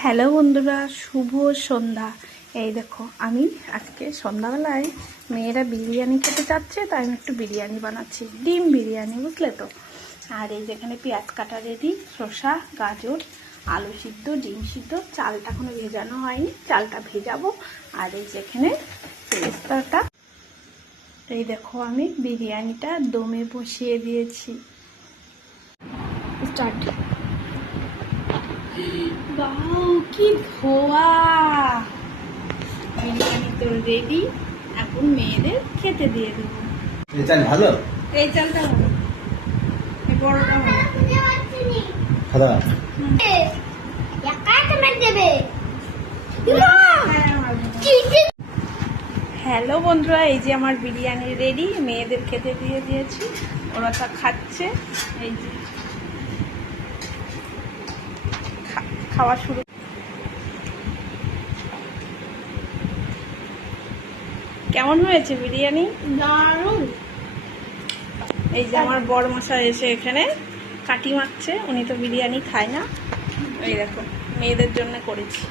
Hello বন্ধুরা, শুভ সন্ধ্যা। এই দেখো, আমি আজকে সন্ধ্যাবেলায় মেয়েরা বিরিয়ানি খেতে চাচ্ছে, তাই আমি একটু বিরিয়ানি বানাচ্ছি, ডিম বিরিয়ানি, বুঝলে তো। আর এই যেখানে পেঁয়াজ কাটা রেডি, শসা, গাজর, আলু সিদ্ধ, ডিম সিদ্ধ, চালটা এখনো ভেজানো হয়নি, চালটা ভেজাবো। আর এই যেখানে পেস্তাটা, এই দেখো আমি বিরিয়ানিটা দমে বসিয়ে দিয়েছি। স্টার্ট। বাউ, কি ধোয়া! বিরিয়ানি তো রেডি, এখন মেয়েদের খেতে দিয়ে দেবো। এই চাল ভালো, এই চালটা ভালো, এই বড়টা ভালো। খাওয়া হ্যালো বন্ধুরা, এই যে আমার বিরিয়ানি রেডি, মেয়েদের খেতে দিয়ে দিয়েছি, ওরা তা খাচ্ছে। এই যে খাওয়া শুরু। কেমন হয়েছে বিরিয়ানি? দারুণ। এই যে আমার বড় মশাই এসে এখানে কাটি মারছে, উনি তো বিরিয়ানি খায় না। এই দেখো, মেয়েদের জন্য করেছি।